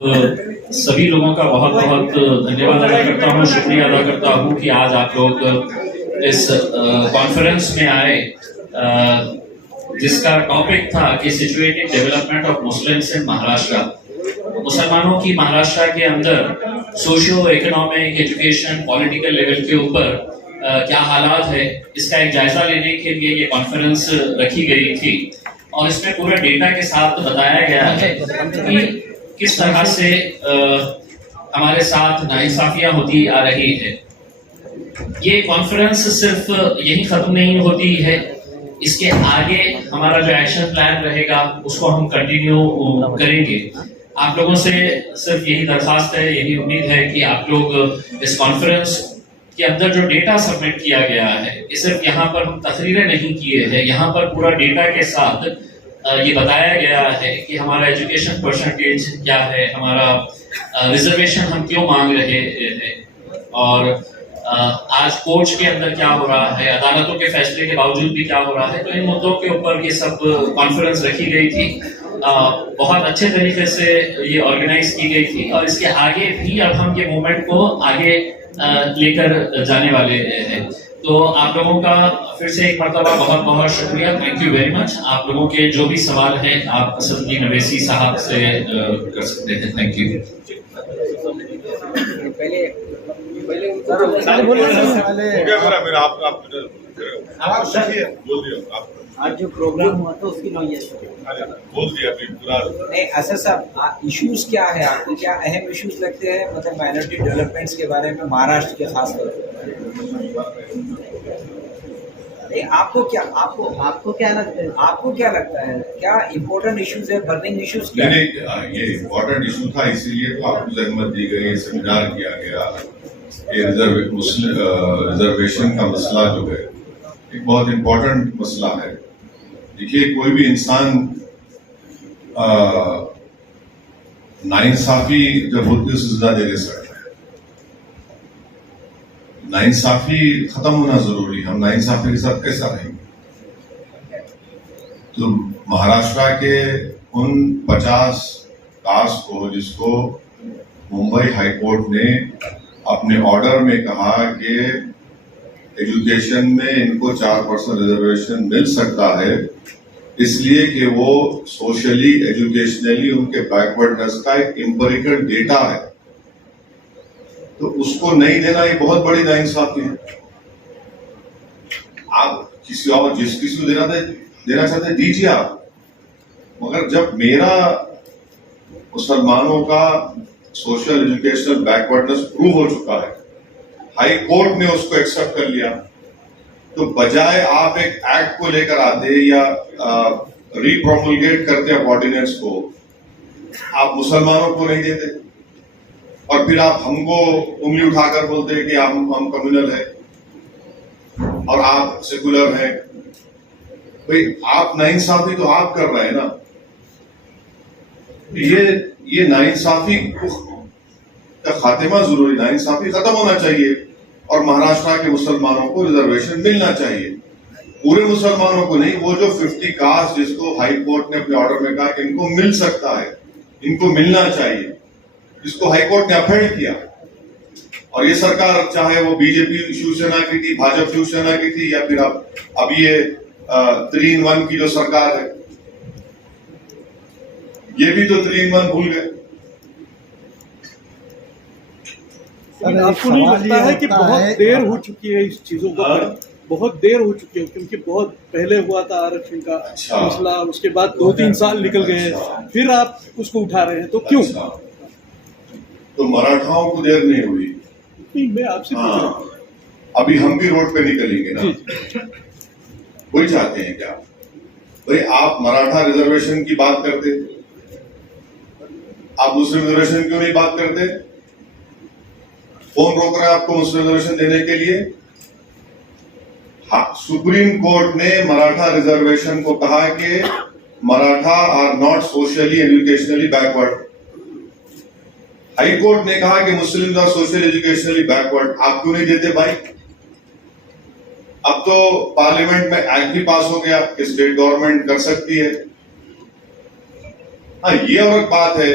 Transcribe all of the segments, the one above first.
सभी लोगों का बहुत बहुत धन्यवाद अदा करता हूँ, शुक्रिया अदा करता हूँ कि आज आप लोग इस कॉन्फ्रेंस में आए जिसका टॉपिक था कि situated development of Muslims in Maharashtra. मुसलमानों की महाराष्ट्र के अंदर socio economic education political level के ऊपर क्या हालात है, इसका एक जायजा लेने के लिए ये कॉन्फ्रेंस रखी गई थी और इसमें पूरा डेटा के साथ बताया गया है कि किस तरह से हमारे साथ नाइंसाफियां होती आ रही है। ये कॉन्फ्रेंस सिर्फ यही खत्म नहीं होती है, इसके आगे हमारा जो एक्शन प्लान रहेगा उसको हम कंटिन्यू करेंगे। आप लोगों से सिर्फ यही दरखास्त है, यही उम्मीद है कि आप लोग इस कॉन्फ्रेंस के अंदर जो डेटा सबमिट किया गया है, ये सिर्फ यहाँ पर हम तकरीरें नहीं किए हैं, यहाँ पर पूरा डेटा के साथ ये बताया गया है कि हमारा एजुकेशन परसेंटेज क्या है, हमारा रिजर्वेशन हम क्यों मांग रहे हैं और आज कोर्ट्स के अंदर क्या हो रहा है, अदालतों के फैसले के बावजूद भी क्या हो रहा है। तो इन मुद्दों के ऊपर ये सब कॉन्फ्रेंस रखी गई थी, बहुत अच्छे तरीके से ये ऑर्गेनाइज की गई थी और इसके आगे भी अब हम ये मूवमेंट को आगे लेकर जाने वाले हैं। तो आप लोगों का फिर से एक मरतबा बहुत बहुत शुक्रिया, थैंक यू वेरी मच। आप लोगों के जो भी सवाल हैं आप असदुद्दीन अवैसी साहब से कर सकते हैं। Thank you. आज जो प्रोग्राम हुआ था उसकी नौयत बोल दिया पूरा नहीं। असद साहब, इश्यूज क्या है आपको, क्या अहम इश्यूज लगते हैं मतलब माइनॉरिटी डेवलपमेंट्स के बारे में महाराष्ट्र के खास तौर पर? नहीं, आपको क्या लगता है, आपको क्या लगता है, क्या इम्पोर्टेंट इश्यूज है, बर्निंग इश्यूज क्या है? ये इम्पोर्टेंट इशू था, इसीलिए तो आपको जहमत दी गई, सेमिनार किया गया। ये रिजर्वेशन का मसला जो है एक बहुत इम्पोर्टेंट मसला है। देखिए, कोई भी इंसान नाइंसाफी जब होती है उसे सजा दे सकता है। नाइंसाफी खत्म होना जरूरी है। हम नाइंसाफी के साथ कैसा रहेंगे? तो महाराष्ट्र के उन 50 कास्ट को जिसको मुंबई हाईकोर्ट ने अपने ऑर्डर में कहा कि एजुकेशन में इनको 4% रिजर्वेशन मिल सकता है, इसलिए कि वो सोशली एजुकेशनली उनके बैकवर्डनेस का एक एम्पिरिकल डेटा है, तो उसको नहीं देना ये बहुत बड़ी नाइंसाफी है। आप किसी और जिस किसी को देना चाहते दीजिए आप, मगर जब मेरा मुसलमानों का सोशल एजुकेशनल बैकवर्डनेस प्रूव हो चुका है, हाई कोर्ट ने उसको एक्सेप्ट कर लिया, तो बजाय आप एक एक्ट को लेकर आते या रीप्रोमुलगेट करते ऑर्डिनेंस को, आप मुसलमानों को नहीं देते और फिर आप हमको उंगली उठाकर बोलते कि हम कम्युनल है और आप सेकुलर हैं। भाई, आप नाइंसाफी तो आप कर रहे हैं ना। ये नाइंसाफी का खात्मा जरूरी, नाइंसाफी खत्म होना चाहिए और महाराष्ट्र के मुसलमानों को रिजर्वेशन मिलना चाहिए। पूरे मुसलमानों को नहीं, वो जो 50 कास्ट जिसको हाई कोर्ट ने अपने ऑर्डर में कहा कि इनको मिल सकता है, इनको मिलना चाहिए, जिसको हाई कोर्ट ने अफेंड किया। और ये सरकार, चाहे वो बीजेपी शिवसेना की थी, भाजपा शिवसेना की थी, या फिर अब ये 3 in 1 की जो सरकार है, ये भी तो 3 in 1 भूल गए। आपको नहीं लगता है कि बहुत देर हो चुकी है इस चीजों को? बहुत देर हो चुकी है, क्योंकि बहुत पहले हुआ था आरक्षण का मसला, उसके बाद 2-3 साल निकल गए, फिर आप उसको उठा रहे हैं, तो क्यों? तो मराठाओं को देर नहीं हुई? नहीं, मैं आपसे पूछ रहा हूं। अभी हम भी रोड पे निकलेंगे ना, वही चाहते हैं क्या? भाई, आप मराठा रिजर्वेशन की बात करते, आप मुस्लिम रिजर्वेशन क्यों नहीं बात करते? कौन रोक रहा है आपको मुस्लिम रिजर्वेशन देने के लिए? हाँ, सुप्रीम कोर्ट ने मराठा रिजर्वेशन को कहा कि Maratha are not socially educationally backward. High court ने कहा कि Muslim are social educationally backward. आप क्यों नहीं देते भाई? अब तो पार्लियामेंट में एक्ट भी पास हो गया कि स्टेट गवर्नमेंट कर सकती है। हाँ, ये और एक बात है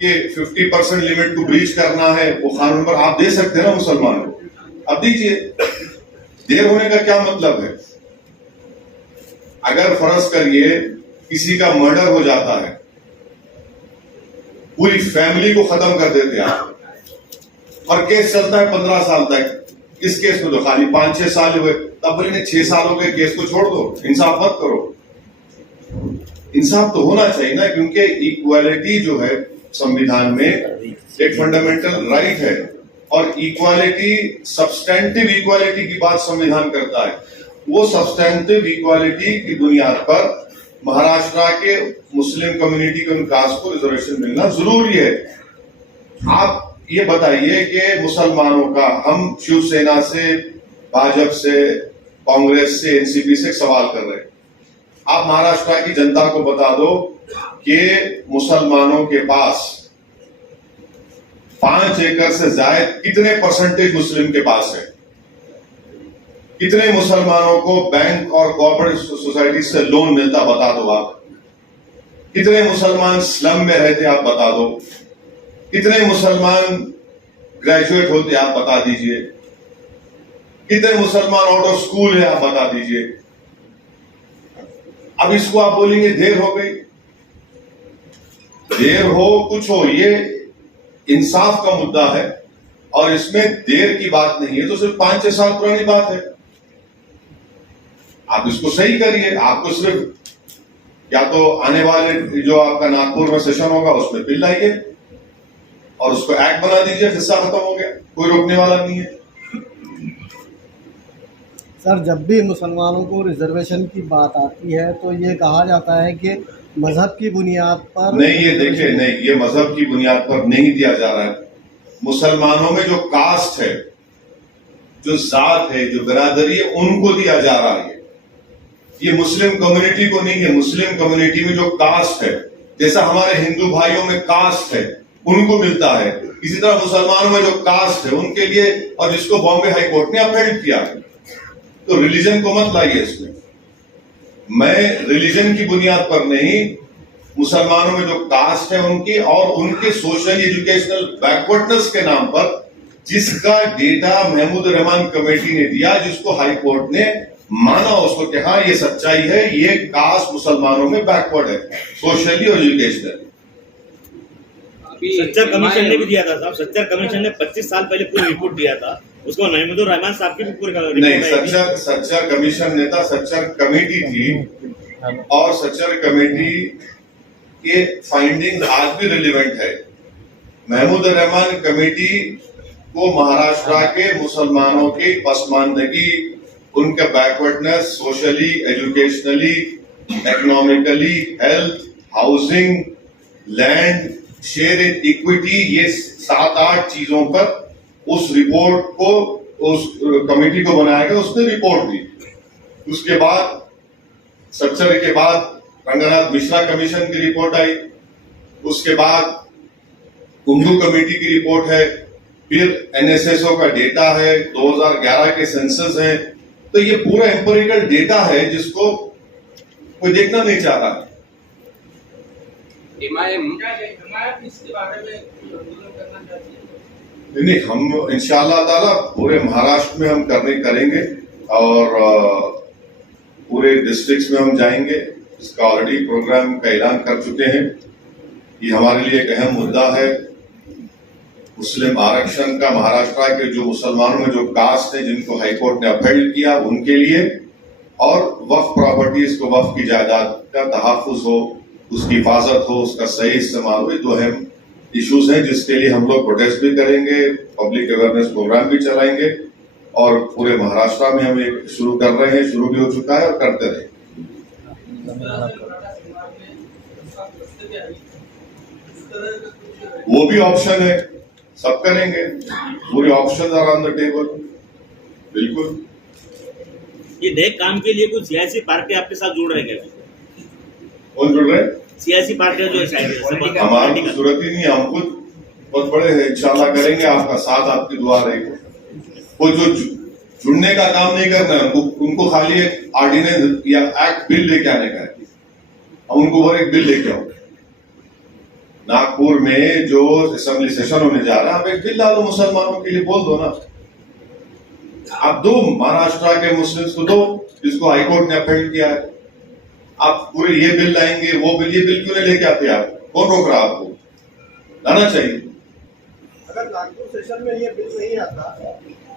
कि 50% लिमिट को ब्रीच करना है, वो कानून पर आप दे सकते हैं ना मुसलमान को, अब दीजिए। देर होने का क्या मतलब है? अगर फर्ज करिए किसी का मर्डर हो जाता है, पूरी फैमिली को खत्म कर देते आप, और केस चलता है 15 साल तक। इस केस में तो खाली 5-6 साल हुए, तब बोलेंगे 6 सालों के केस को छोड़ दो, इंसाफ मत करो। इंसाफ तो होना चाहिए ना, क्योंकि इक्वालिटी जो है संविधान में एक फंडामेंटल राइट है, और इक्वालिटी, सब्सटेंटिव इक्वालिटी की बात संविधान करता है। वो सब्सटेंटिव इक्वालिटी की बुनियाद पर महाराष्ट्र के मुस्लिम कम्युनिटी के उन कास्ट को रिजर्वेशन मिलना जरूरी है। आप ये बताइए कि मुसलमानों का, हम शिवसेना से, भाजपा से, कांग्रेस से, एनसीपी से सवाल कर रहे हैं, आप महाराष्ट्र की जनता को बता दो कि मुसलमानों के पास 5 एकड़ से ज्यादा कितने परसेंटेज मुस्लिम के पास है? कितने मुसलमानों को बैंक और कोऑपरेटिव सोसाइटी से लोन मिलता, बता दो आप। कितने मुसलमान स्लम में रहते, आप बता दो। कितने मुसलमान ग्रेजुएट होते, आप बता दीजिए। कितने मुसलमान आउट ऑफ स्कूल है, आप बता दीजिए। अब इसको आप बोलेंगे देर हो गई, देर हो कुछ हो, ये इंसाफ का मुद्दा है और इसमें देर की बात नहीं है, तो सिर्फ 5-6 साल पुरानी बात है। आप इसको सही करिए। आपको सिर्फ या तो आने वाले जो आपका नागपुर में सेशन होगा उसमें बिल लाइए और उसको एक्ट बना दीजिए, हिस्सा खत्म हो गया, कोई रोकने वाला नहीं है। सर, जब भी मुसलमानों को रिजर्वेशन की बात आती है तो ये कहा जाता है कि मजहब की बुनियाद पर नहीं, ये देखिए, नहीं, ये मजहब की बुनियाद पर नहीं दिया जा रहा है। मुसलमानों में जो कास्ट है, जो जात है, जो बिरादरी है, उनको दिया जा रहा है। ये मुस्लिम कम्युनिटी को नहीं है। मुस्लिम कम्युनिटी में जो कास्ट है, जैसा हमारे हिंदू भाइयों में कास्ट है, उनको मिलता है, इसी तरह मुसलमानों में जो कास्ट है उनके लिए, और जिसको बॉम्बे हाई कोर्ट ने अपहेल्ड किया। तो रिलीजन को मत लाइए इसमें। मैं रिलीजन की बुनियाद पर नहीं, मुसलमानों में जो कास्ट है उनकी और उनके सोशल एजुकेशनल बैकवर्डनेस के नाम पर जिसका डेटा महमूद रहमान कमेटी ने दिया, जिसको हाई कोर्ट ने माना उसको कि हाँ ये सच्चाई है, ये कास्ट मुसलमानों में बैकवर्ड है सोशली और एजुकेशनली। सच्चर कमीशन ने भी दिया था साहब, सच्चर कमीशन ने 25 साल पहले पूरी रिपोर्ट दिया था, उसको महमूदुर रहमान साहब की भी पूरी नहीं, सच्चर कमीशन नेता, सच्चर कमेटी थी और सच्चर कमेटी के फाइंडिंग आज भी रिलेवेंट है। महमूद रहमान कमेटी को महाराष्ट्र के मुसलमानों की पसमानदगी, उनका backwardness socially, educationally, economically, health, housing, land, share in equity, ये 7-8 चीजों पर उस रिपोर्ट को, उस कमेटी को बनाया गया, उसने रिपोर्ट दी। उसके बाद सच्चर के बाद रंगनाथ मिश्रा कमीशन की रिपोर्ट आई, उसके बाद कुंडू कमेटी की रिपोर्ट है, फिर एनएसएसओ का डेटा है, 2011 के सेंसस है। तो ये पूरा एम्पिरिकल डेटा है जिसको कोई देखना नहीं चाह रहा। इसके बारे में नहीं, हम इंशाअल्लाह ताला पूरे महाराष्ट्र में हम करेंगे और पूरे डिस्ट्रिक्ट्स में हम जाएंगे। इसका ऑलरेडी प्रोग्राम का ऐलान कर चुके हैं। ये हमारे लिए एक अहम मुद्दा है। मुस्लिम आरक्षण का महाराष्ट्र के जो मुसलमानों में जो कास्ट है, जिनको हाईकोर्ट ने अपहेल्ड किया, उनके लिए, और वक्फ प्रॉपर्टीज को, वक्फ की जायदाद का तहफ्फुज हो, उसकी हिफाजत हो, उसका सही इस्तेमाल हो। दो अहम इश्यूज हैं जिसके लिए हम लोग प्रोटेस्ट भी करेंगे, पब्लिक अवेयरनेस प्रोग्राम भी चलाएंगे और पूरे महाराष्ट्र में हम एक शुरू कर रहे हैं, शुरू भी हो चुका है और करते रहेंगे। वो भी ऑप्शन है, सब करेंगे, पूरे option are on the table. बिल्कुल। ये देख काम के लिए कुछ सियासी पार्टी आपके साथ जुड़ रहे हैं? कौन जुड़ रहे हैं? सियासी पार्टियां जो शायद हमारी जरूरत ही नहीं है, हम खुद बहुत बड़े हैं, इंशाल्लाह करेंगे। आपका साथ, आपकी दुआ रहेगी। वो जो जुड़ने का काम नहीं करना है, उनको खाली एक ऑर्डिनेंस या एक्ट बिल लेके आने का है। हम उनको वो एक बिल लेके आओ, नागपुर में जो असेंबली सेशन होने जा रहा है, आप एक बिल ला दो मुसलमानों के लिए, बोल दो ना, आप दो महाराष्ट्र के मुस्लिम्स को दो, जिसको हाईकोर्ट ने अपील किया है। आप पूरे ये बिल लाएंगे, वो बिल, ये बिल क्यों नहीं लेके आते आप? कौन रोक रहा आपको? लाना चाहिए। अगर नागपुर सेशन में ये बिल नहीं आता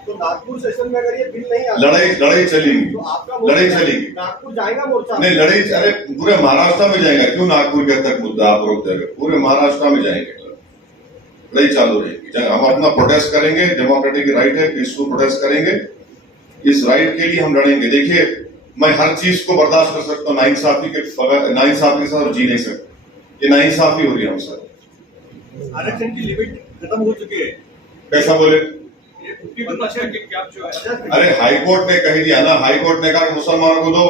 तो नागपुर सेशन में अगर ये बिल नहीं आता लड़ाई चलेगी, तो आपका लड़ाई चलेगी। नागपुर जाएगा मोर्चा? नहीं, लड़ाई, अरे पूरे महाराष्ट्र में जाएगा, क्यों नागपुर के तक मुद्दा आप रोक देंगे? पूरे महाराष्ट्र में जाएंगे, लड़ाई चालू रहेगी। हम अपना प्रोटेस्ट करेंगे, डेमोक्रेटिक राइट है, पीसफुल प्रोटेस्ट करेंगे, इस राइट के लिए हम लड़ेंगे। देखिए, मैं हर चीज को बर्दाश्त कर सकता हूँ, नाइंसाफी के साथ जी नहीं सकते। ये नाइंसाफी हो रही है हम सर। आरक्षण की लिमिट खत्म हो चुकी है। कैसा बोले? 50% की कैप जो है, अरे हाईकोर्ट ने कह दिया ना, हाईकोर्ट ने कहा कि मुसलमानों को दो,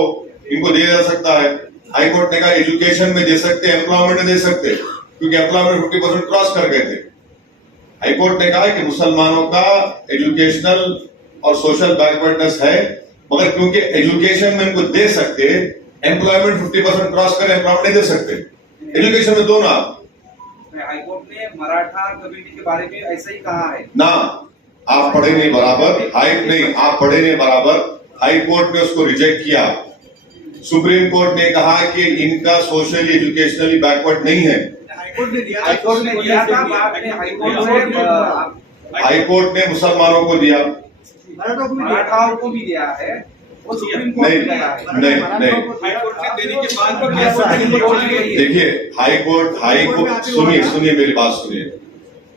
इनको दिया जा सकता है। हाईकोर्ट ने कहा एजुकेशन में दे सकते, एम्प्लॉयमेंट में दे सकते, क्योंकि एम्प्लॉयमेंट 50% क्रॉस कर गए थे। हाईकोर्ट ने कहा कि मुसलमानों का एजुकेशनल और सोशल बैकवर्डनेस है, मगर क्योंकि एजुकेशन में इनको दे सकते, एम्प्लॉयमेंट 50% क्रॉस कर एम्प्लॉयमेंट नहीं दे सकते, एजुकेशन में दो ना। हाईकोर्ट ने मराठा कम्युनिटी के बारे में ऐसा ही कहा है ना, आप पढ़े नहीं बराबर, आप पढ़े नहीं बराबर। हाई कोर्ट ने उसको रिजेक्ट किया। सुप्रीम कोर्ट ने कहा कि इनका सोशली एजुकेशनली बैकवर्ड नहीं है। हाईकोर्ट ने दिया था, बाद में हाईकोर्ट ने मुसलमानों को दिया, मराठाओं को भी दिया है, वो सुप्रीम कोर्ट ने दिया है। नहीं। हाईकोर्ट ने देने के बाद देखिए, हाईकोर्ट सुनिए मेरी बात सुनिए।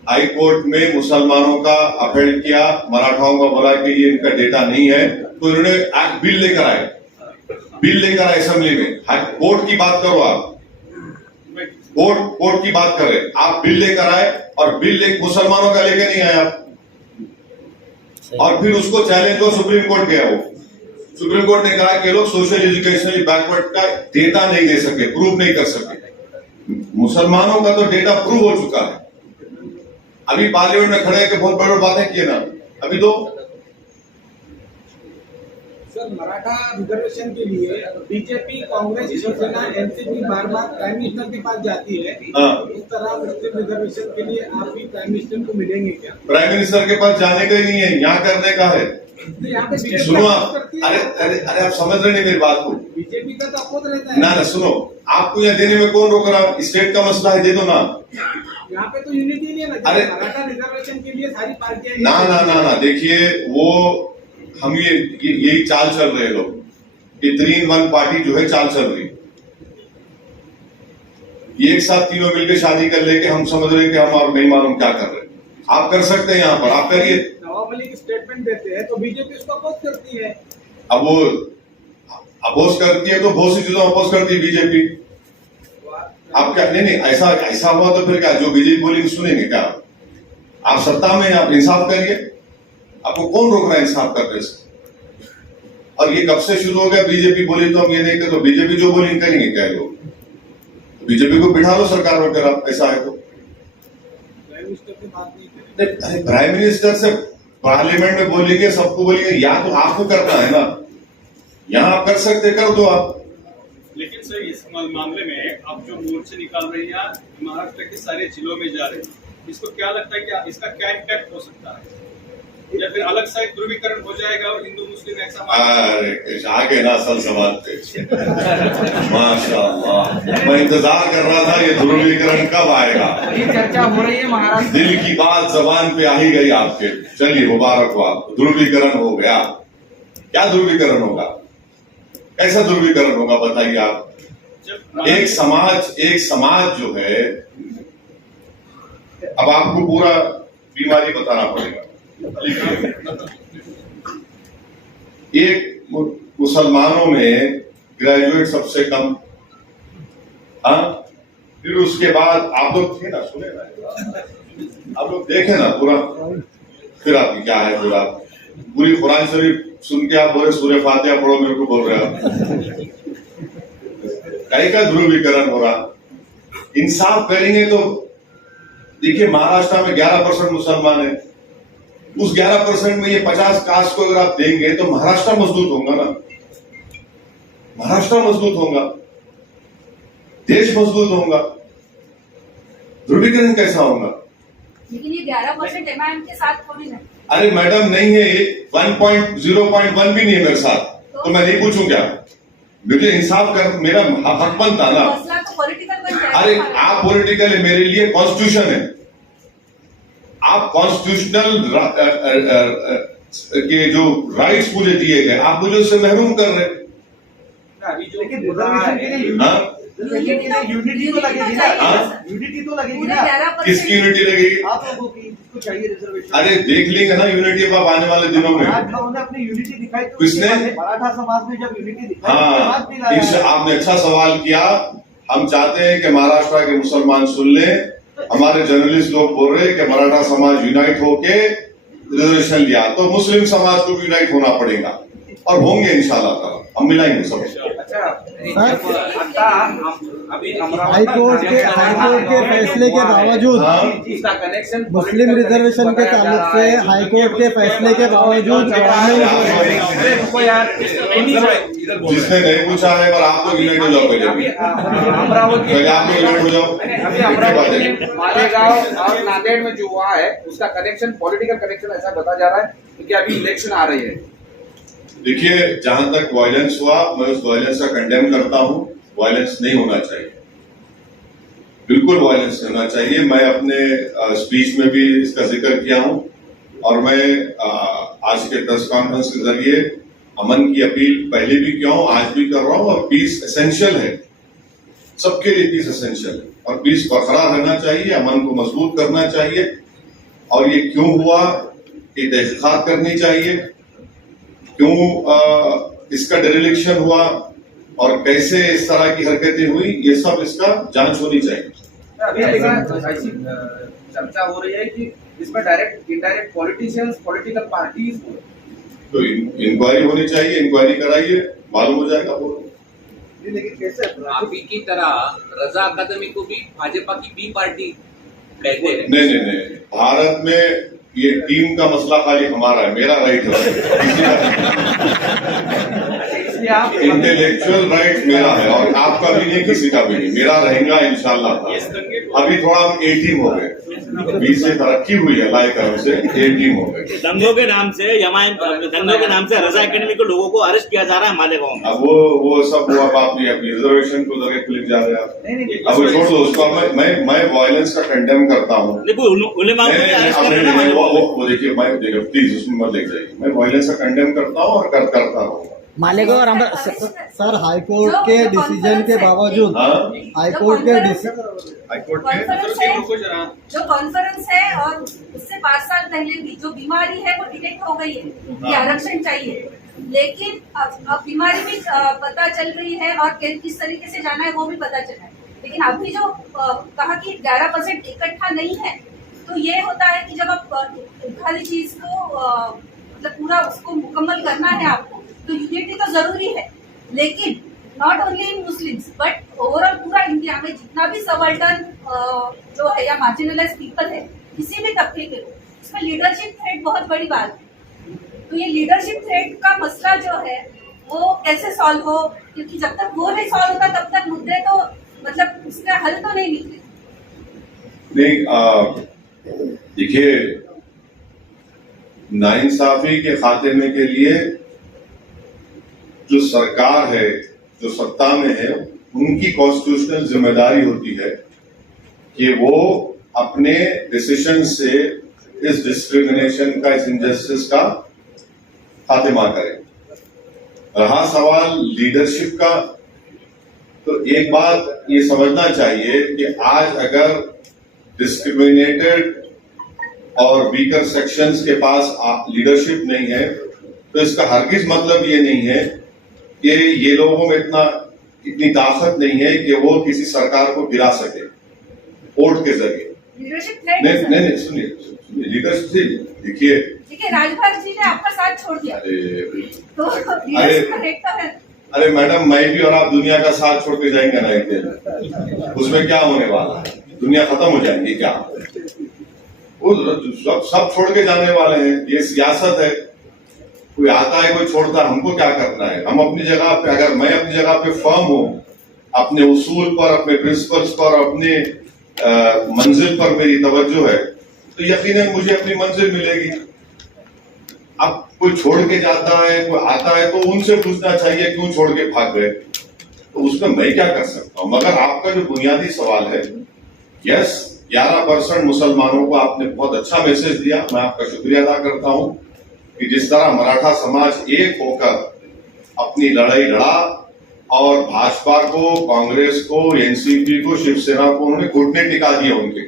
हाई कोर्ट में मुसलमानों का अपील किया, मराठाओं का बोला कि ये इनका डेटा नहीं है, तो इन्होंने बिल लेकर आए असेंबली में। कोर्ट की बात करो आप, कोर्ट की बात करें आप, बिल लेकर आए और बिल एक मुसलमानों का लेकर नहीं आए आप, और फिर उसको चैलेंज हो सुप्रीम कोर्ट गया। वो सुप्रीम कोर्ट ने कहा कि लोग सोशल एजुकेशनली बैकवर्ड का डेटा नहीं दे सके, प्रूव नहीं कर सके। मुसलमानों का तो डेटा प्रूव हो चुका है। अभी पार्लियामेंट में खड़े के बहुत बड़ी बातें किए ना, अभी तो सर मराठा रिजर्वेशन के लिए बीजेपी, कांग्रेस, शिवसेना, एनसीपी बार बार प्राइम मिनिस्टर के पास जाती है। इस तरह मुस्लिम रिजर्वेशन के लिए आप भी प्राइम मिनिस्टर को मिलेंगे क्या? प्राइम मिनिस्टर के पास जाने का ही नहीं है, यहाँ करने का है। सुनो आप, अरे आप समझ रहे नहीं मेरी बात को। बीजेपी का तो अपोज रहता है ना, सुनो, आपको यहाँ देने में कौन रोक रहा? स्टेट का मसला है, दे दो ना। यहाँ पे तो यूनिटी नहीं है ना। अरे मराठा रिजर्वेशन के लिए सारी पार्टियां ना, देखिए वो हम यही चाल चल रहे लोग, ये 3-in-1 पार्टी जो है चाल चल रही। ये एक साथ तीनों मिलकर शादी कर लेके हम समझ रहे कि हम और नहीं मालूम क्या कर रहे। आप कर सकते हैं, यहाँ पर आप करिए। नवाब मलिक स्टेटमेंट देते हैं तो बीजेपी उसको अपोज करती है। अब वो अपोज करती है तो बहुत सी चीजों अपोज करती है बीजेपी। आप क्या, नहीं ऐसा हुआ तो फिर क्या, जो बीजेपी बोलेगी सुनेंगे क्या? आप सत्ता में, आप इंसाफ करिए, आपको कौन रोक रहा है इंसाफ करने से? और ये कब से शुरू हो गया? बीजेपी बोली तो हम ये नहीं करते, बीजेपी जो बोली करेंगे क्या लोग? बीजेपी को बिठा लो सरकार में, अगर आप ऐसा है तो। प्राइम मिनिस्टर से बात नहीं करें। प्राइम मिनिस्टर से पार्लियामेंट में बोलेंगे, सबको बोलेंगे, या तो आपको करना है ना, यहाँ आप कर सकते, कर दो आप। लेकिन सर इस मामले में आप जो मोर्चे निकाल रही हैं महाराष्ट्र के सारे जिलों में जा रहे हैं, इसको क्या लगता है कि इसका क्या इम्पैक्ट हो सकता है, या फिर अलग सा एक ध्रुवीकरण हो जाएगा और हिंदू मुस्लिम ऐसा? अरे आगे ना असल सवाल पे माशाअल्लाह, मैं इंतजार कर रहा था ये ध्रुवीकरण कब आएगा। चर्चा हो रही है महाराष्ट्र। दिल की बात जबान पे आ ही गई आपके। चलिए मुबारकबाद, ध्रुवीकरण हो गया। क्या ध्रुवीकरण होगा? कैसा ध्रुवीकरण होगा बताइए आप? एक समाज जो है, अब आपको पूरा बीमारी बताना पड़ेगा। एक मुसलमानों में ग्रेजुएट सबसे कम, हाँ, फिर उसके बाद आप लोग थे ना, सुने ना, आप लोग देखे ना पूरा, फिर आपकी क्या है पूरी कुरान शरीफ सुन के आप बोले सूर्य फातिहा पढ़ो, मेरे को बोल रहे आप कहीं का ध्रुवीकरण हो रहा। इंसाफ करेंगे तो देखिए, महाराष्ट्र में 11% मुसलमान है, उस 11% में ये 50 कास्ट को अगर आप देंगे तो महाराष्ट्र मजबूत होगा ना, महाराष्ट्र मजबूत होगा, देश मजबूत होगा। ध्रुवीकरण कैसा होगा? लेकिन ये 11% MIM के साथ थोड़ी ना। अरे मैडम नहीं है, ये 1.0.1 भी नहीं है मेरे साथ, तो मैं नहीं पूछूं क्या? मुझे इंसाफ कर, मेरा हक बनता ना। मसला तो पॉलिटिकल बन जाएगा। अरे आप पॉलिटिकल है, मेरे लिए कॉन्स्टिट्यूशन है। आप कॉन्स्टिट्यूशनल के जो राइट्स मुझे दिए गए, आप मुझे उससे महरूम कर रहे हैं। अभी जो हो रहा है, हाँ? यूनिटी तो लगेगी ना, हाँ? यूनिटी तो लगेगी पूरे ना, 11% किसकी यूनिटी लगेगी? आप लोगों की जिसको चाहिए रिजर्वेशन। अरे देख लेंगे ना यूनिटी अब आने वाले दिनों में। मराठाओं ने अपनी यूनिटी दिखाई तो किसने? मराठा समाज ने जब यूनिटी दिखाई हाँ, उसके बाद भी लाया है। आपने अच्छा सवाल किया। हम चाहते हैं कि महाराष्ट्र के मुसलमान सुन लें। हमारे जर्नलिस्ट लोग बोल रहे हैं कि मराठा समाज यूनाइट होके रिजर्वेशन लिया, तो मुस्लिम समाज को भी यूनाइट होना पड़ेगा, और होंगे इंशाल्लाह। हम मिलाएंगे सब। अच्छा आता अभी हाई कोर्ट के फैसले के बावजूद हाँ? इसका कनेक्शन मुस्लिम रिजर्वेशन के ताल्लुक से हाई कोर्ट के फैसले के बावजूद जिसने नहीं पूछा है, पर आप लोग यूनाइट हो जाओ पहले। अमरावती पहले आप लोग यूनाइट हो जाओ। अभी अमरावती में मालेगांव और नांदेड़ में जो हुआ है उसका कनेक्शन, पॉलिटिकल कनेक्शन ऐसा बताया जा रहा है क्योंकि अभी इलेक्शन आ रही है। देखिए, जहां तक वायलेंस हुआ, मैं उस वायलेंस का कंडेम करता हूं। वायलेंस नहीं होना चाहिए, बिल्कुल वायलेंस नहीं होना चाहिए। मैं अपने स्पीच में भी इसका जिक्र किया हूं, और मैं आज के प्रेस कॉन्फ्रेंस के जरिए अमन की अपील पहले भी किया हूं, आज भी कर रहा हूं। और पीस एसेंशियल है, सबके लिए पीस एसेंशियल है, और पीस बरकरार रहना चाहिए, अमन को मजबूत करना चाहिए। और ये क्यों हुआ, ये तहकीकात करनी चाहिए। क्यों इसका डिरेलिक्शन हुआ और कैसे इस तरह की हरकतें हुई, ये सब इसका जांच होनी चाहिए। अभी ऐसी चर्चा हो रही है कि इसमें direct indirect politicians, political parties तो इंक्वायरी होनी चाहिए, इंक्वायरी कराइए, मालूम हो जाएगा वो। लेकिन कैसे आप ही की तरह रजा अकादमी को भी भाजपा की बी पार्टी कहते हैं। नहीं, भारत में ये टीम का मसला खाली हमारा है, मेरा राइट इसलिए आप इंटेलेक्चुअल राइट मेरा है, और आपका भी नहीं, किसी का भी नहीं, मेरा रहेगा इंशाल्लाह। अभी थोड़ा हम ए टीम हो गए, 20 से तरक्की हुई है अल्लाह करम से, ए टीम हो गए। दंगों के नाम से दंगों के नाम से रजा एकेडमी को लोगों को अरेस्ट किया जा रहा है मालेगांव में। अब वो सब वो अब आप अपनी रिजर्वेशन को जगह क्लिक जा रहे हैं आप। अब छोड़ दो उसको। मैं वायलेंस का कंडेम करता हूँ। वो देखिए, मैं प्लीज उसमें मत ले जाइए। मैं वायलेंस का कंडेम करता हूँ और करता रहूँगा। मालेगांव और सर हाईकोर्ट के डिसीजन के बावजूद, हाईकोर्ट के जो कॉन्फ्रेंस है और उससे 5 साल पहले भी जो बीमारी है वो डिटेक्ट हो गई है कि आरक्षण चाहिए, लेकिन अब बीमारी भी पता चल रही है और किस तरीके से जाना है वो भी पता चला है। लेकिन अभी जो कहा कि 11% इकट्ठा नहीं है, तो ये होता है कि जब आप खाली चीज को मतलब पूरा उसको मुकम्मल करना है आपको, तो यूनिटी तो जरूरी है। लेकिन not only in Muslims but overall पूरा इंडिया में जितना भी सबल्टन जो है या मार्जिनलाइज पीपल है, किसी भी तबके के लोग, उसमें लीडरशिप थ्रेट बहुत बड़ी बात है। तो ये लीडरशिप थ्रेट का मसला जो है वो कैसे सॉल्व हो, क्योंकि जब तक वो नहीं सॉल्व होता तब तक मुद्दे तो मतलब उसका हल तो नहीं निकले। नहीं, देखिए, नाइंसाफी के खात्मे के लिए जो सरकार है, जो सत्ता में है, उनकी कॉन्स्टिट्यूशनल जिम्मेदारी होती है कि वो अपने डिसीजन से इस डिस्क्रिमिनेशन का, इस इनजस्टिस का खात्मा करे। रहा सवाल लीडरशिप का, तो एक बात ये समझना चाहिए कि आज अगर डिस्क्रिमिनेटेड और वीकर सेक्शंस के पास लीडरशिप नहीं है, तो इसका हरगिज मतलब ये नहीं है कि ये लोगों में इतनी ताकत नहीं है कि वो किसी सरकार को गिरा सके वोट के जरिए। नहीं, सुनिए लीडरशिप। देखिए, राजभर जी ने आपका साथ छोड़ दिया, तो अरे मैडम, मैं भी और आप दुनिया का साथ छोड़ के जाएंगे ना एक दिन, उसमें क्या होने वाला है? दुनिया खत्म हो जाएगी क्या? वो सब छोड़ के जाने वाले हैं, ये सियासत है। कोई आता है, कोई छोड़ता है, हमको क्या करना है? हम अपनी जगह पे, अगर मैं अपनी जगह पे फर्म हूं, अपने उसूल पर, अपने प्रिंसिपल्स पर, अपने मंजिल पर मेरी तवज्जो है तो यकीनन मुझे अपनी मंजिल मिलेगी। अब कोई छोड़ के जाता है, कोई आता है, तो उनसे पूछना चाहिए क्यों छोड़ के भाग गए, तो उसमें मैं क्या कर सकता हूं। मगर आपका जो बुनियादी सवाल है, यस 11% मुसलमानों को आपने बहुत अच्छा मैसेज दिया, मैं आपका शुक्रिया अदा करता हूं कि जिस तरह मराठा समाज एक होकर अपनी लड़ाई लड़ा और भाजपा को, कांग्रेस को, एनसीपी को, शिवसेना को उन्होंने घुटने टिका दिए उनके।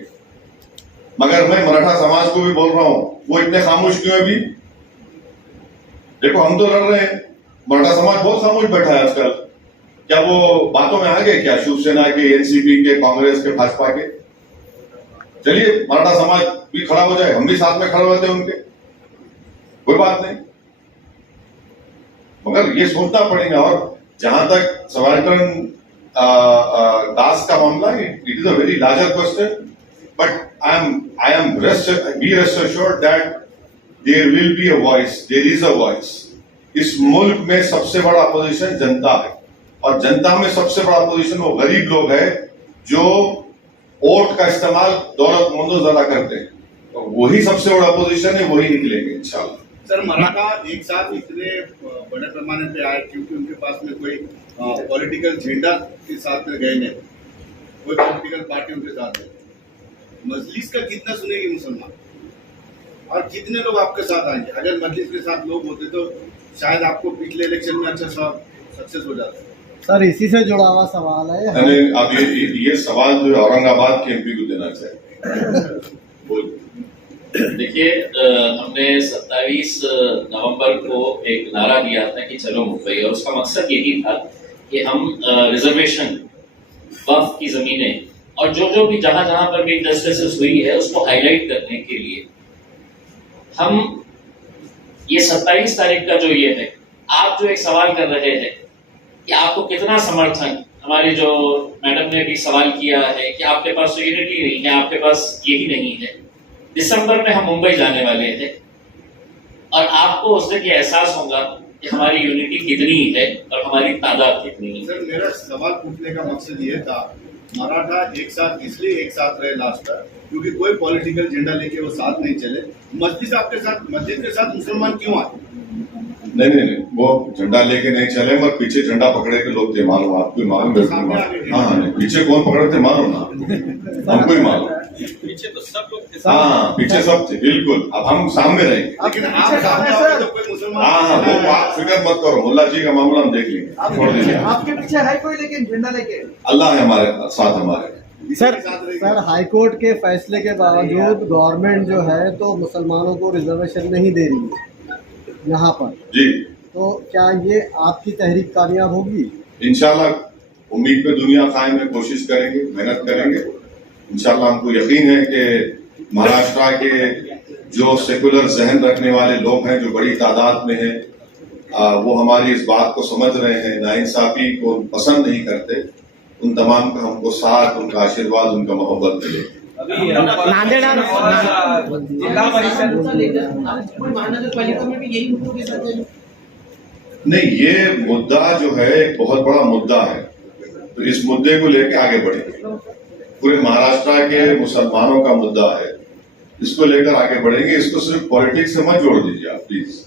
मगर मैं मराठा समाज को भी बोल रहा हूं, वो इतने खामोश क्यों है अभी? देखो हम तो लड़ रहे हैं, मराठा समाज बहुत खामोश बैठा है आजकल। क्या वो बातों में आ गए क्या शिवसेना के, एनसीपी के, कांग्रेस के, भाजपा के? चलिए मराठा समाज भी खड़ा हो जाए, हम भी साथ में खड़े होते हैं उनके, कोई बात नहीं। मगर ये सोचना पड़ेगा। और जहां तक सबाल्टर्न दास का मामला है, it is a very larger question, but I am be rest assured that there will be a voice, there is a voice. इस मुल्क में सबसे बड़ा अपोजिशन जनता है, और जनता में सबसे बड़ा अपोजिशन वो गरीब लोग हैं जो वोट का इस्तेमाल दौलतमंदों ज्यादा करते हैं, तो वही सबसे बड़ा अपोजिशन है, वही निकलेंगे इंशाल्लाह। सर मराठा एक साथ इतने बड़े पैमाने पे आए क्योंकि उनके पास में कोई पॉलिटिकल झंडा के साथ में गए नहीं, कोई पॉलिटिकल पार्टी उनके साथ नहीं। मजलिस का कितना सुनेगी मुसलमान, और कितने लोग आपके साथ आएंगे? अगर मजलिस के साथ लोग होते तो शायद आपको पिछले इलेक्शन में अच्छा सक्सेस हो जाता। सर इसी से जुड़ा हुआ सवाल है। अब ये सवाल जो औरंगाबाद के एमपी को देना चाहिए। देखिए, हमने 27 नवंबर को एक नारा दिया था कि चलो मुंबई, और उसका मकसद यही था कि हम रिजर्वेशन, वक्फ की जमीनें और जो भी जहां पर भी इनजस्टिस हुई है उसको हाईलाइट करने के लिए हम ये 27 तारीख का जो ये है, आप जो एक सवाल कर रहे हैं कि आपको कितना समर्थन, हमारी जो मैडम ने भी सवाल किया है कि आपके पास यूनिटी नहीं है, आपके पास यही नहीं है। दिसंबर में हम मुंबई जाने वाले थे और आपको उस दिन ये एहसास होगा कि हमारी यूनिटी कितनी है और हमारी तादाद कितनी है। सर मेरा सवाल पूछने का मकसद ये था, मराठा एक साथ इसलिए एक साथ रहे लास्ट तक क्योंकि कोई पॉलिटिकल एजेंडा लेके वो साथ नहीं चले। मस्जिद आपके साथ, मस्जिद के साथ मुसलमान क्यों आए? नहीं, वो झंडा लेके नहीं चले, मगर पीछे झंडा पकड़े के लोग थे, मालूम आपको ही मालूम है। हाँ, पीछे कौन पकड़े थे मालूम ना, हमको ही मालूम। पीछे तो सब लोग थे। हाँ, पीछे सब थे, बिल्कुल। अब हम सामने रहेंगे। लेकिन आप सामने आओगे तो कोई मुसलमान। हाँ, वो आप फिक्र मत करो, मुल्ला जी का मामला हम देख लेंगे, छोड़ दीजिए। आपके पीछे है कोई लेकिन झंडा लेके? अल्लाह है हमारे साथ, हमारे। सर हाईकोर्ट के फैसले के बावजूद गवर्नमेंट जो है तो मुसलमानों को रिजर्वेशन नहीं दे रही है यहाँ पर जी, तो क्या ये आपकी तहरीक कामयाब होगी? इंशाल्लाह उम्मीद पे दुनिया कायम है, कोशिश करेंगे, मेहनत करेंगे। इंशाल्लाह हमको यकीन है कि महाराष्ट्र के जो सेकुलर जहन रखने वाले लोग हैं, जो बड़ी तादाद में हैं, वो हमारी इस बात को समझ रहे हैं, नाइंसाफी को पसंद नहीं करते। उन तमाम का हमको साथ, उनका आशीर्वाद, उनका मोहब्बत मिले। जिला परिषद महानगरपालिका में भी यही मुद्दों के साथ है। नहीं, ये मुद्दा जो है एक बहुत बड़ा मुद्दा है, तो इस मुद्दे को लेकर आगे बढ़ेंगे। पूरे महाराष्ट्र के मुसलमानों का मुद्दा है, इसको लेकर आगे बढ़ेंगे। इसको सिर्फ पॉलिटिक्स से मत जोड़ दीजिए आप प्लीज।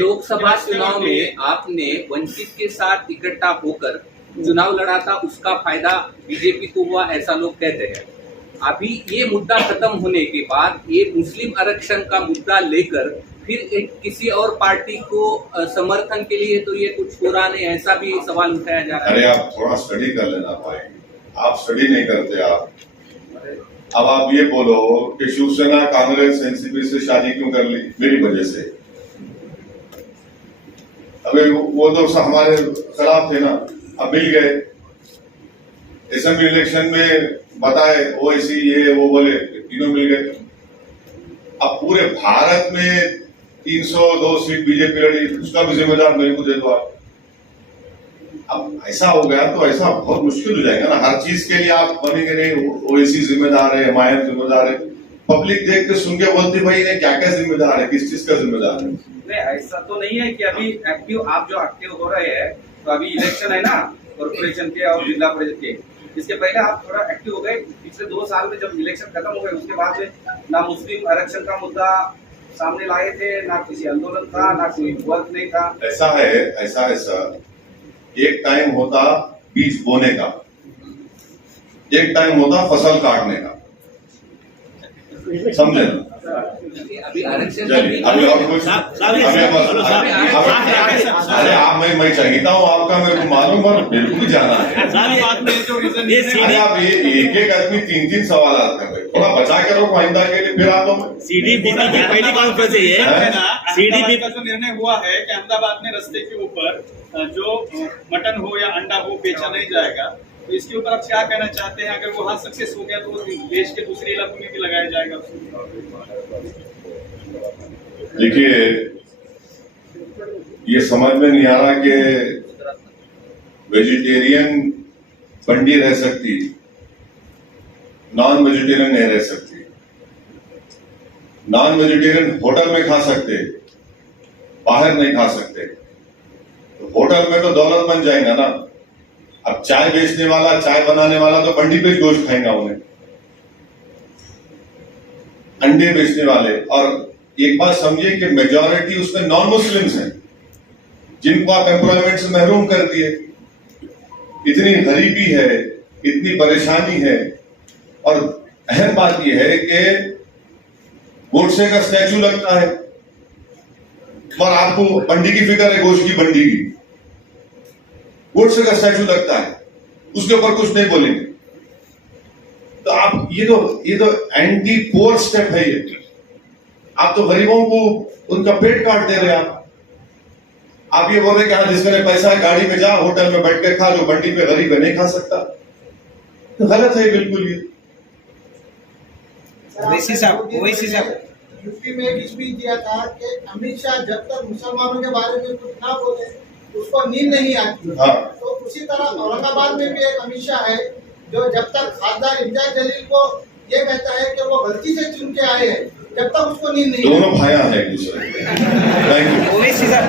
लोकसभा चुनाव में आपने वंचित के साथ इकट्ठा होकर चुनाव लड़ा था, उसका फायदा बीजेपी को हुआ, ऐसा लोग कहते हैं। अभी ये मुद्दा खत्म होने के बाद ये मुस्लिम आरक्षण का मुद्दा लेकर फिर किसी और पार्टी को समर्थन के लिए तो ये कुछ हो रहा नहीं, ऐसा भी सवाल उठाया जा रहा है। अरे आप थोड़ा स्टडी कर लेना पाएंगे, आप स्टडी नहीं करते आप। अब आप ये बोलो कि शिवसेना कांग्रेस एनसीपी से शादी क्यों कर ली? मेरी वजह से। अबे वो तो हमारे खिलाफ थे ना, अब मिल गए। असेंबली इलेक्शन में बताए ओवैसी ये वो बोले, तीनों मिल गए। अब पूरे भारत में 302 सीट बीजेपी लड़ी, उसका भी जिम्मेदार मेरे को दे दो आप। अब ऐसा हो गया तो ऐसा बहुत मुश्किल हो जाएगा ना, हर चीज के लिए आप बनेंगे नहीं। ओवैसी जिम्मेदार है, एमआईएम जिम्मेदार है, पब्लिक देख के सुन के बोलती भाई इन्हें क्या क्या जिम्मेदार है, किस चीज का जिम्मेदार है। नहीं, ऐसा तो नहीं है कि अभी एक्टिव आप जो एक्टिव हो रहे हैं, तो अभी इलेक्शन है ना, कॉर्पोरेशन के और जिला परिषद के। इसके पहले आप थोड़ा एक्टिव हो गए, पिछले 2 साल में जब इलेक्शन खत्म हो गए उसके बाद में ना मुस्लिम आरक्षण का मुद्दा सामने लाए थे, ना किसी आंदोलन था, ना कोई वर्क नहीं था। ऐसा है सर, एक टाइम होता बीज बोने का, एक टाइम होता फसल काटने का, समझे ना? अभी आरक्षण चलिए अभी और कुछ अरे आप मैं चाहता हूँ आपका मेरे को मालूम पर बिल्कुल जाना है। अरे आप एक एक आदमी 3-3 सवाल आते हैं, थोड़ा बचा के रखो आइंदा के लिए। फिर आप सीडीपी की पहली कॉन्फ्रेंस है ये। सीडीपी का जो निर्णय हुआ है कि अहमदाबाद में रास्ते के ऊपर जो मटन हो या अंडा हो बेचा नहीं जाएगा, तो इसके ऊपर आप क्या कहना चाहते हैं? अगर वो सक्सेस हो गया तो देश के दूसरे इलाकों में भी लगाया जाएगा? देखिए, ये समझ में नहीं आ रहा कि वेजिटेरियन बंडी रह सकती, नॉन वेजिटेरियन नहीं रह सकती। नॉन वेजिटेरियन होटल में खा सकते, बाहर नहीं खा सकते। तो होटल में तो दौलत बन जाएगा ना। अब चाय बेचने वाला, चाय बनाने वाला तो बंडी पे गोश्त खाएगा उन्हें, अंडे बेचने वाले। और एक बात समझिए कि मेजॉरिटी उसमें नॉन मुस्लिम्स हैं, जिनको आप एम्प्लॉयमेंट से महरूम कर दिए। इतनी गरीबी है, इतनी परेशानी है। और अहम बात यह है कि गोडसे का स्टैचू लगता है और आपको बंडी की फिक्र है, गोश्त की बंडी की। गोडसे का स्टैचू लगता है, उसके ऊपर कुछ नहीं बोलेंगे। तो आप ये तो एंटी पोर स्टेप है ये। आप तो गरीबों को उनका पेट काट दे रहे हैं। आप ये बोल रहे कि हाँ जिसके पैसा है गाड़ी में जा, होटल में बैठ के खा, जो बंडी पे गरीब है नहीं खा सकता। तो गलत है बिल्कुल ये। ओवैसी साहब यूपी में एक स्पीच दिया था कि अमित शाह जब तक मुसलमानों के बारे में कुछ ना बोले उसको नींद नहीं आती। हाँ। तो उसी तरह औरंगाबाद में भी एक अमित शाह है जो जब तक खासदार इम्तियाज जलील को ये कहता है कि वो गलती से चुन के आए हैं, जब तक उसको नींद नहीं। दोनों भाइयां हैं एक दूसरे। Thank you. ओवैसी साहब